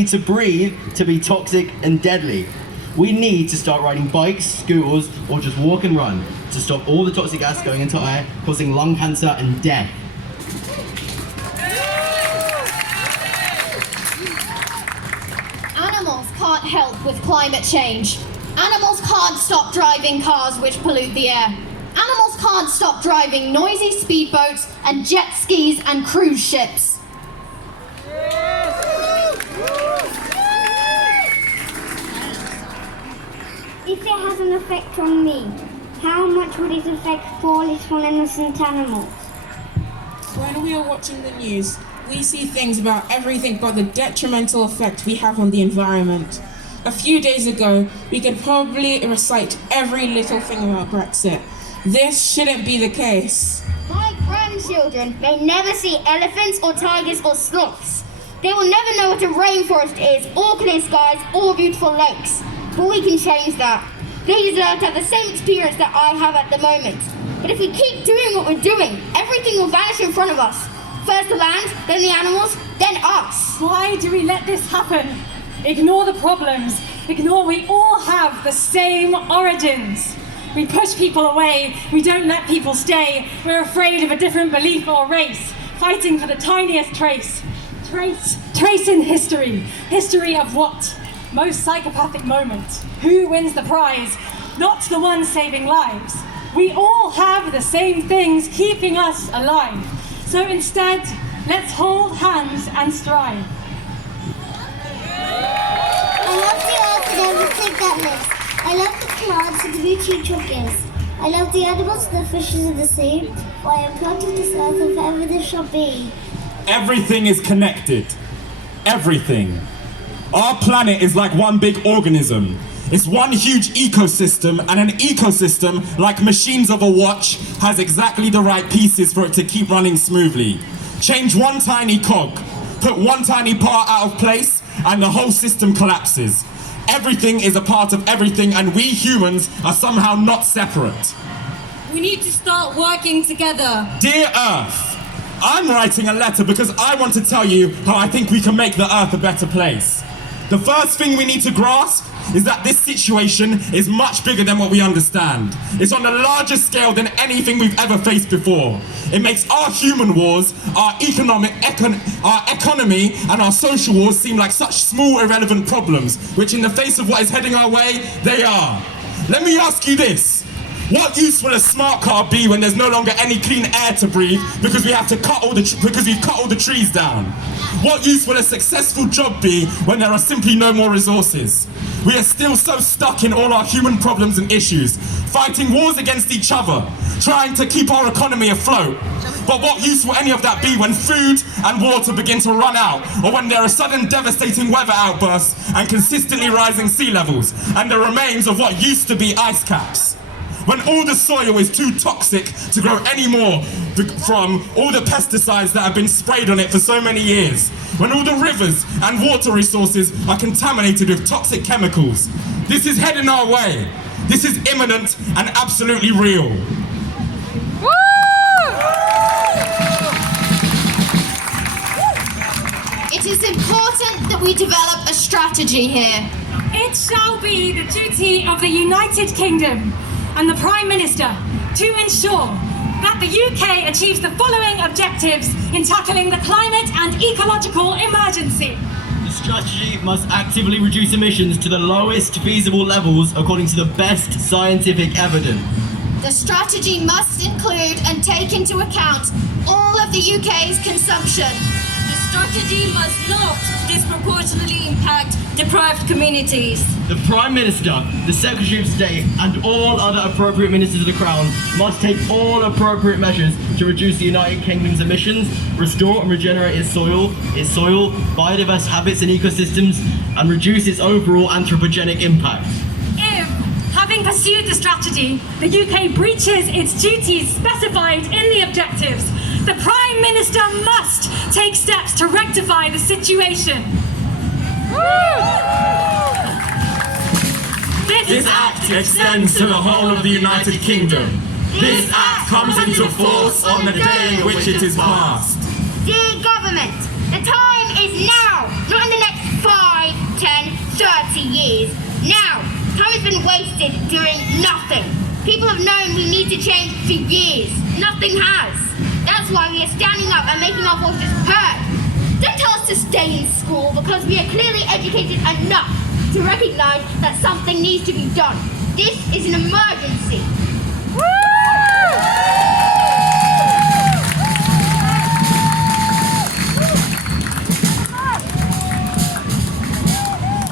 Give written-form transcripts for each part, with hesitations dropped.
need to breathe to be toxic and deadly. We need to start riding bikes, scooters, or just walk and run to stop all the toxic gas going into our air, causing lung cancer and death. Animals can't help with climate change. Animals can't stop driving cars which pollute the air. Animals can't stop driving noisy speedboats and jet skis and cruise ships. If it has an effect on me, how much would it affect 4 little innocent animals? When we are watching the news, we see things about everything but the detrimental effect we have on the environment. A few days ago, we could probably recite every little thing about Brexit. This shouldn't be the case. My grandchildren may never see elephants or tigers or sloths. They will never know what a rainforest is, or clear skies, or beautiful lakes. But we can change that. They deserve to have the same experience that I have at the moment. But if we keep doing what we're doing, everything will vanish in front of us. First the land, then the animals, then us. Why do we let this happen? Ignore the problems. Ignore we all have the same origins. We push people away. We don't let people stay. We're afraid of a different belief or race, fighting for the tiniest trace. Trace in history. History of what? Most psychopathic moment. Who wins the prize? Not the one saving lives. We all have the same things keeping us alive. So instead, let's hold hands and strive. I love the earth and everything that lives. I love the plants and the beauty each one gives. I love the animals and the fishes in the sea. Why I am planting this earth if ever this shall be. Everything is connected. Everything. Our planet is like one big organism. It's one huge ecosystem, and an ecosystem, like machines of a watch, has exactly the right pieces for it to keep running smoothly. Change one tiny cog, put one tiny part out of place, and the whole system collapses. Everything is a part of everything, and we humans are somehow not separate. We need to start working together. Dear Earth, I'm writing a letter because I want to tell you how I think we can make the Earth a better place. The first thing we need to grasp is that this situation is much bigger than what we understand. It's on a larger scale than anything we've ever faced before. It makes our human wars, our economy, and our social wars seem like such small, irrelevant problems, which in the face of what is heading our way, they are. Let me ask you this. What use will a smart car be when there's no longer any clean air to breathe because we've cut all the trees down? What use will a successful job be when there are simply no more resources? We are still so stuck in all our human problems and issues, fighting wars against each other, trying to keep our economy afloat. But what use will any of that be when food and water begin to run out, or when there are sudden devastating weather outbursts and consistently rising sea levels, and the remains of what used to be ice caps? When all the soil is too toxic to grow any more from all the pesticides that have been sprayed on it for so many years. When all the rivers and water resources are contaminated with toxic chemicals. This is heading our way. This is imminent and absolutely real. It is important that we develop a strategy here. It shall be the duty of the United Kingdom and the Prime Minister to ensure that the UK achieves the following objectives in tackling the climate and ecological emergency. The strategy must actively reduce emissions to the lowest feasible levels according to the best scientific evidence. The strategy must include and take into account all of the UK's consumption. The strategy must not disproportionately impact deprived communities. The Prime Minister, the Secretary of State, and all other appropriate ministers of the Crown must take all appropriate measures to reduce the United Kingdom's emissions, restore and regenerate its soil, biodiverse habits and ecosystems, and reduce its overall anthropogenic impact. If, having pursued the strategy, the UK breaches its duties specified in the objectives, the Prime Minister must take steps to rectify the situation. This Act extends to the whole of the United Kingdom. This Act comes into force on the day in which it is passed. Dear government, the time is now, not in the next 5 years. Now, time has been wasted doing nothing. People have known we need to change for years. Nothing has. That's why we are standing up and making our voices heard. Don't tell us to stay in school because we are clearly educated enough to recognize that something needs to be done. This is an emergency.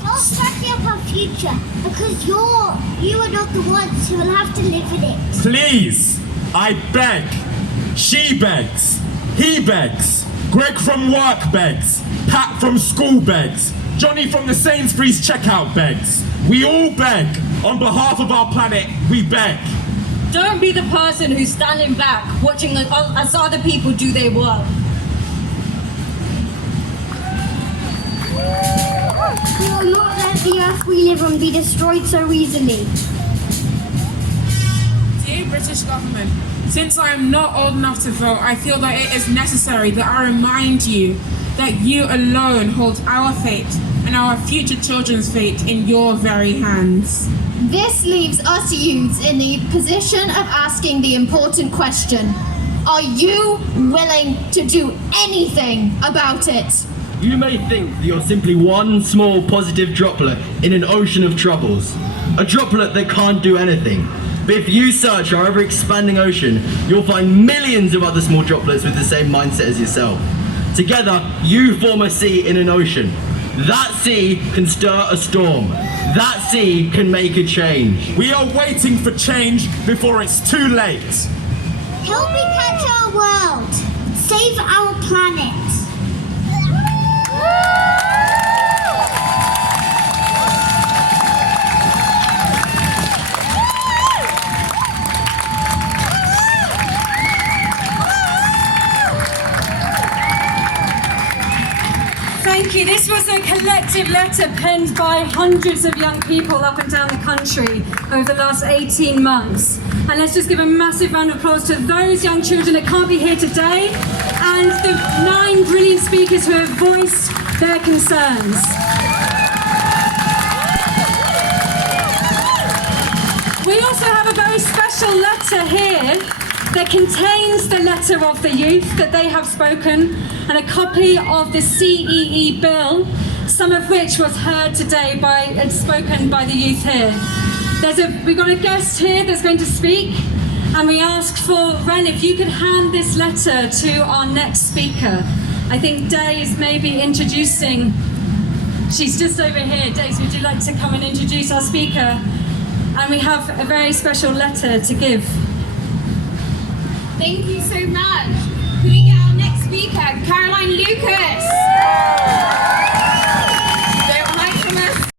You're scratching up our future because you are not the ones who will have to live in it. Please, I beg. She begs. He begs. Greg from work begs. Pat from school begs. Johnny from the Sainsbury's checkout begs. We all beg. On behalf of our planet, we beg. Don't be the person who's standing back, watching as other people do their work. We will not let the earth we live on be destroyed so easily. Dear British government, since I am not old enough to vote, I feel that it is necessary that I remind you that you alone hold our fate and our future children's fate in your very hands. This leaves us youths in the position of asking the important question: are you willing to do anything about it? You may think that you're simply one small positive droplet in an ocean of troubles. A droplet that can't do anything. But if you search our ever-expanding ocean, you'll find millions of other small droplets with the same mindset as yourself. Together, you form a sea in an ocean. That sea can stir a storm. That sea can make a change. We are waiting for change before it's too late. Help me catch our world. Save our planet. Thank you. This was a collective letter penned by hundreds of young people up and down the country over the last 18 months. And let's just give a massive round of applause to those young children that can't be here today and the 9 brilliant speakers who have voiced their concerns. We also have a very special letter here that contains the letter of the youth that they have spoken and a copy of the CEE bill, some of which was heard today and spoken by the youth here. We've got a guest here that's going to speak, and we ask for Ren, if you could hand this letter to our next speaker. I think Days may be introducing, she's just over here. Days, would you like to come and introduce our speaker? And we have a very special letter to give. Thank you so much. Can we get our next speaker, Caroline Lucas?